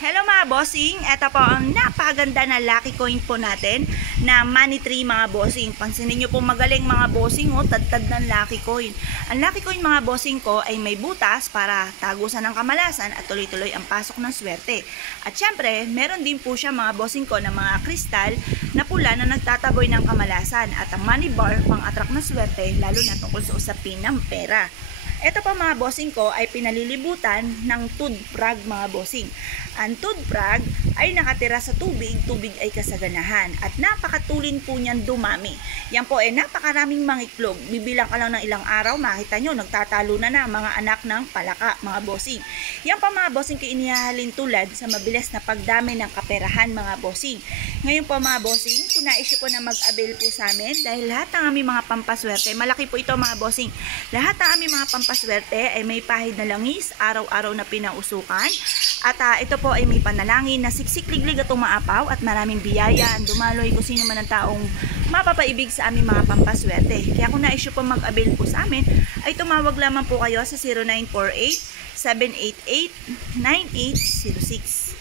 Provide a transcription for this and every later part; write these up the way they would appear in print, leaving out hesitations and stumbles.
Hello mga bossing, ito po ang napakaganda na lucky coin po natin na money tree mga bossing. Pansinin nyo po magaling mga bossing, tad-tad ng lucky coin. Ang lucky coin mga bossing ko ay may butas para tagusan ng kamalasan at tuloy-tuloy ang pasok ng swerte. At syempre, meron din po siya mga bossing ko na mga kristal na pula na nagtataboy ng kamalasan. At ang money bar pang attract na swerte lalo na tungkol sa usapin ng pera. Ito pa mga bossing ko ay pinalilibutan ng tudprag mga bossing. Ang tudprag ay nakatira sa tubig, tubig ay kasaganahan at napakatulin po niyan dumami. Yan po ay napakaraming mangiklog. Bibilang ka lang ng ilang araw, makita nyo nagtatalo na mga anak ng palaka mga bossing. Yan pa mga bossing ko inihahalin tulad sa mabilis na pagdami ng kaperahan mga bossing. Ngayon po mga bossing, kung nais po na mag-avail po sa amin dahil lahat ng aming mga pampaswerte, malaki po ito mga bossing. Lahat ng aming mga pampaswerte ay may pahid na langis, araw-araw na pinausukan. At ito po ay may panalangin na siksik-liglig at umaapaw at maraming biyaya ang dumaloy kung sino man ang taong mapapaibig sa aming mga pampaswerte. Kaya kung nais po mag-avail po sa amin, ay tumawag lamang po kayo sa 0948-788-9806.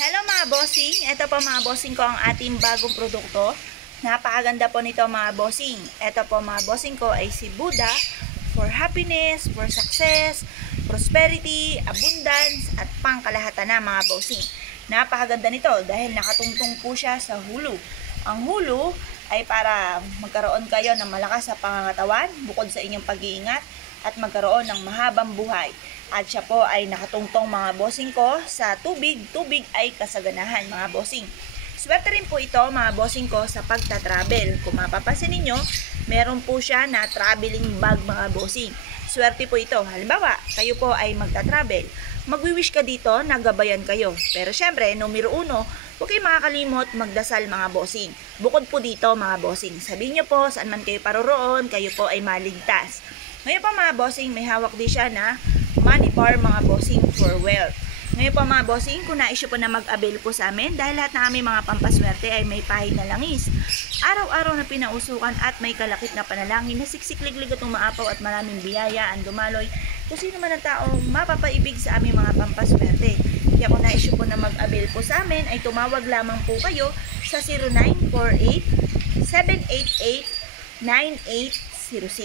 Hello mga bossing, ito po mga bossing ko ang ating bagong produkto. Napakaganda po nito mga bossing. Ito po mga bossing ko ay si Buddha for happiness, for success, prosperity, abundance, at pangkalahatan na mga bossing. Napakaganda nito dahil nakatungtong po siya sa hulo. Ang hulo ay para magkaroon kayo ng malakas sa pangangatawan bukod sa inyong pag-iingat at magkaroon ng mahabang buhay. At siya po ay nakatungtong mga bossing ko sa tubig. Tubig ay kasaganahan mga bossing. Swerte rin po ito mga bossing ko sa pagta-travel. Kung mapapansin ninyo, meron po siya na traveling bag mga bossing. Swerte po ito. Halimbawa, kayo po ay magta-travel. Magwi-wish ka dito, nagabayan kayo. Pero syempre, numero 1, huwag kayo makakalimot magdasal mga bossing. Bukod po dito mga bossing. Sabihin nyo po, saan man kayo paroroon, kayo po ay maligtas. Ngayon pa mga bossing, may hawak din siya na money bar mga bossing for wealth. Ngayon po mga bossing, kung nais po na mag-avail po sa amin dahil lahat ng aming mga pampaswerte ay may pahid na langis. Araw-araw na pinausukan at may kalakip na panalangin na siksik-liglig at umaapaw at maraming biyaya ang dumaloy kung sino man ang taong mapapaibig sa aming mga pampaswerte. Kaya kung nais po na mag-avail po sa amin ay tumawag lamang po kayo sa 0948-788-9806.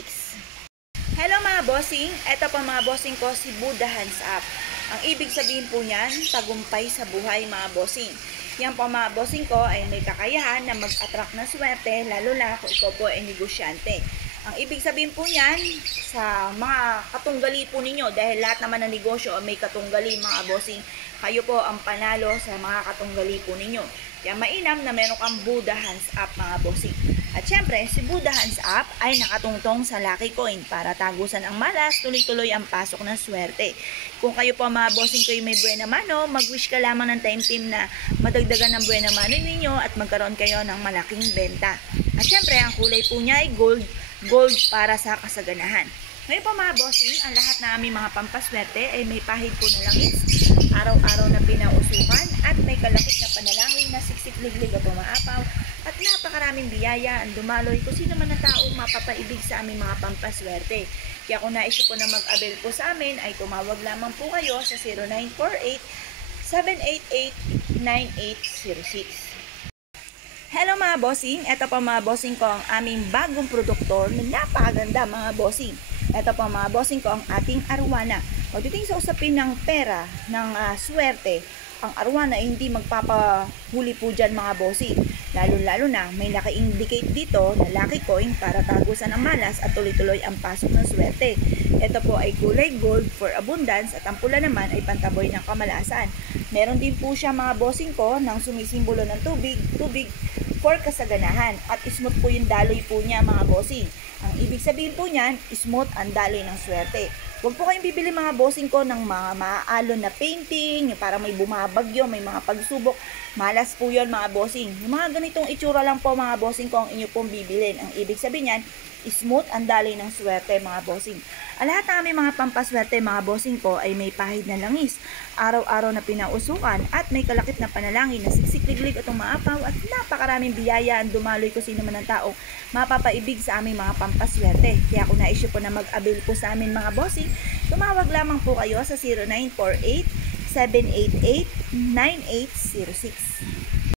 Hello mga bossing, eto pa mga bossing ko si Buddha Hands Up. Ang ibig sabihin po niyan, tagumpay sa buhay mga bossing. Yan po mga bossing ko ay may kakayahan na mag-attract ng swerte, lalo na kung ikaw po ay negosyante. Ang ibig sabihin po niyan, sa mga katunggali po ninyo, dahil lahat naman ng negosyo ay may katunggali mga bossing, kayo po ang panalo sa mga katunggali po ninyo. Kaya mainam na meron kang Buddha Hands Up mga bossing. At syempre, si Buddha Hands Up ay nakatungtong sa lucky coin para tagusan ang malas, tuloy-tuloy ang pasok ng swerte. Kung kayo po mga bossing kayo may buena mano, mag-wish ka lamang ng time team na madagdagan ng buena mano ninyo at magkaroon kayo ng malaking benta. At syempre, ang kulay po niya ay gold para sa kasaganahan. Ngayon po mga bossing, ang lahat na aming mga pampaswerte ay may pahid po na langis, araw-araw na pinausukan at may kalakip na panalangin na siksik-liglig at umaapaw at napakaraming biyaya ang dumaloy kung sino man ang taong mapapaibig sa aming mga pampaswerte. Kaya kung nais po na mag-avail po sa amin ay tumawag lamang po kayo sa 0948-788-9806. Hello mga bossing, ito pa mga bossing ko ang aming bagong produkto na napakaganda mga bossing. Ito pa mga bossing ko ang ating arwana. Pagdating sa usapin ng pera, ng swerte, ang arwana ay hindi magpapahuli po dyan mga bossing. Lalo-lalo na may naka-indicate dito na lucky coin para tagusan ang malas at tuloy-tuloy ang pasok ng swerte. Ito po ay kulay gold for abundance at ang pula naman ay pantaboy ng kamalasan. Meron din po siya mga bossing ko ng sumisimbolo ng tubig for kasaganahan at smooth po yung daloy po niya mga bossing. Ang ibig sabihin po niyan, smooth ang daloy ng swerte. Huwag po kayong bibili mga bossing ko ng mga maaalon na painting, para may bumabagyo, may mga pagsubok. Malas po yun mga bossing. Yung mga ganitong itsura lang po mga bossing ko ang inyo pong bibilin. Ang ibig sabihin niyan, smooth ang daloy ng swerte mga bossing. Ang lahat ng aming mga pampaswerte mga bossing ko ay may pahid na langis, araw-araw na pinausukan at may kalakip na panalangin na siksik-liglig at umaapaw at napakaraming biyaya ang dumaloy kung sino man ang tao mapapaibig sa aming mga pampaswerte. Kaya kung nais po na mag-avail po sa amin mga bossing, tumawag lamang po kayo sa 0948 091788-9806.